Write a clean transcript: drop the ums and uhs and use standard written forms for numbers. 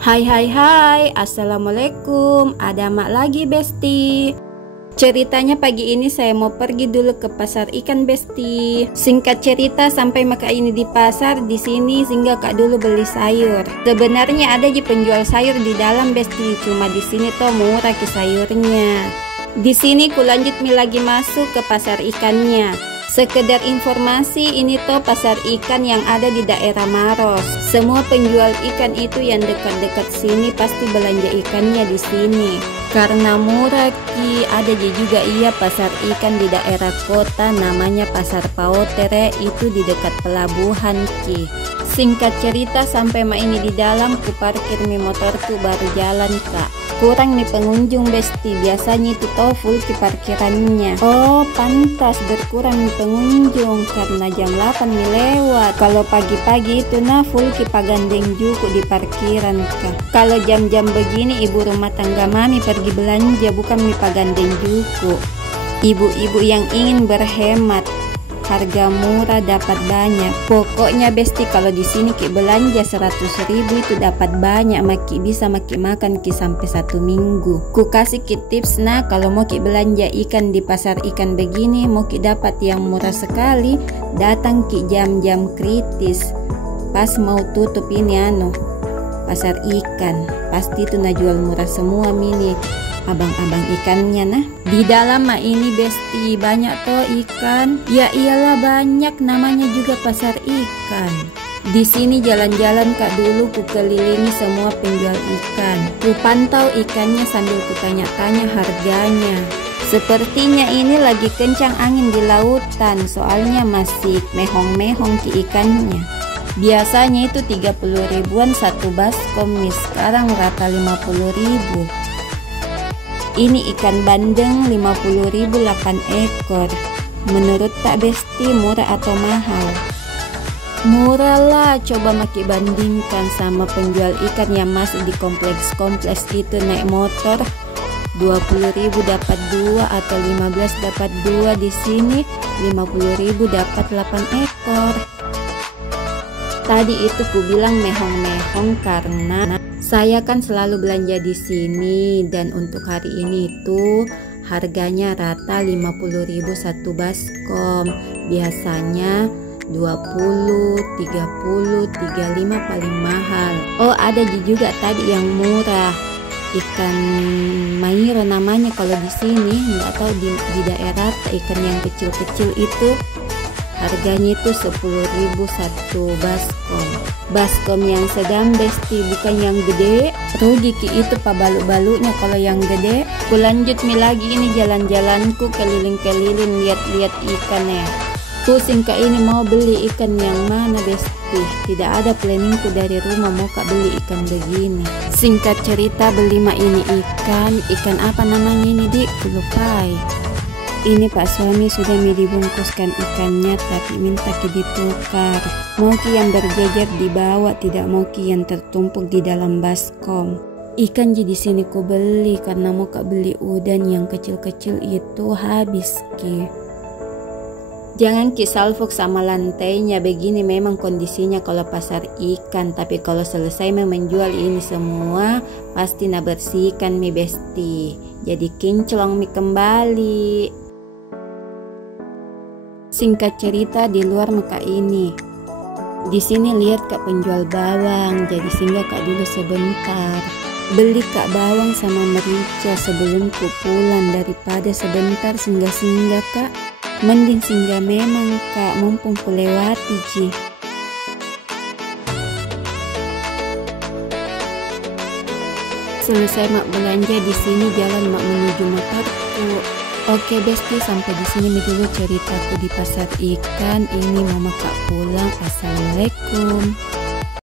Hai, assalamualaikum. Ada mak lagi Besti. Ceritanya pagi ini saya mau pergi dulu ke pasar ikan Besti. Singkat cerita sampai maka ini di pasar di sini sehingga kak dulu beli sayur. Sebenarnya ada di penjual sayur di dalam Besti, cuma di sini tuh murah ke sayurnya. Di sini ku lanjut lagi masuk ke pasar ikannya. Sekedar informasi, ini tuh pasar ikan yang ada di daerah Maros. Semua penjual ikan itu yang dekat-dekat sini pasti belanja ikannya di sini. Karena murah ki, ada juga iya pasar ikan di daerah kota namanya Pasar Paotere, itu di dekat pelabuhan ki. Singkat cerita sampai mak ini di dalam, ku parkir motorku baru jalan kak. Kurang nih pengunjung Besti, biasanya itu toh full ke parkirannya. Oh pantas berkurang nih pengunjung karena jam 8 nih lewat. Kalau pagi-pagi itu nah full ke pagandeng juga di parkiran kah. Kalau jam-jam begini ibu rumah tangga mami pergi belanja bukan nih pagandeng juga. Ibu-ibu yang ingin berhemat, harga murah dapat banyak. Pokoknya Besti kalau di sini ki belanja 100.000 itu dapat banyak, maki bisa maki makan ki sampai 1 minggu. Ku kasih ki tips nah kalau mau ki belanja ikan di pasar ikan begini, mau ki dapat yang murah sekali, datang ki jam-jam kritis. Pas mau tutup ini pasar ikan, pasti itu nah jual murah semua mini abang-abang ikannya nah. Di dalam mah ini Besti banyak toh ikan. Ya iyalah banyak, namanya juga pasar ikan. Di sini jalan-jalan kak dulu ku kelilingi semua penjual ikan. Ku pantau ikannya sambil ku tanya-tanya harganya. Sepertinya ini lagi kencang angin di lautan, soalnya masih mehong-mehong ki ikannya. Biasanya itu 30 ribuan satu baskom, sekarang rata 50.000. Ini ikan bandeng 50.000 8 ekor. Menurut tak Besti murah atau mahal? Murah lah, coba maki bandingkan sama penjual ikan yang masuk di kompleks-kompleks itu naik motor 20.000 dapat 2 atau 15 dapat 2, di sini 50.000 dapat 8 ekor. Tadi itu ku bilang mehong-mehong karena saya kan selalu belanja di sini dan untuk hari ini itu harganya rata 50.000 satu baskom. Biasanya 20, 30, 35 paling mahal. Oh ada juga tadi yang murah. Ikan mairo namanya kalau di sini, nggak tahu di daerah ikan yang kecil-kecil itu. Harganya itu 10.000 satu baskom. Baskom yang sedang Besti, bukan yang gede. Rugi ki itu pabalu-balunya kalau yang gede. Ku lanjut lagi ini jalan-jalanku keliling-keliling lihat-lihat ikannya. Pusing kak ini mau beli ikan yang mana Besti. Tidak ada planningku dari rumah mau kak beli ikan begini. Singkat cerita beli mak ini ikan apa namanya ini dik, ku lupai. Ini pak suami sudah dibungkuskan ikannya tapi minta ki ditukar. Mau ki yang berjejer dibawa, tidak mau ki yang tertumpuk di dalam baskom. Ikan di sini ku beli karena mau kak beli udang yang kecil-kecil itu habis ki. Jangan ki salfok sama lantainya, begini memang kondisinya kalau pasar ikan. Tapi kalau selesai menjual ini semua pasti na bersihkan mi Besti. Jadi kinclong mi kembali. Singkat cerita di luar muka ini. Di sini lihat kak penjual bawang, jadi singgah kak dulu sebentar. Beli kak bawang sama merica sebelum ku pulang, daripada sebentar singgah-singgah kak. Mending singgah memang kak, mumpung ku lewati ji. Selesai mak belanja di sini jalan mak menuju motorku. Oke Besti, sampai di sini dulu ceritaku di pasar ikan. Ini mama kak pulang. Assalamualaikum.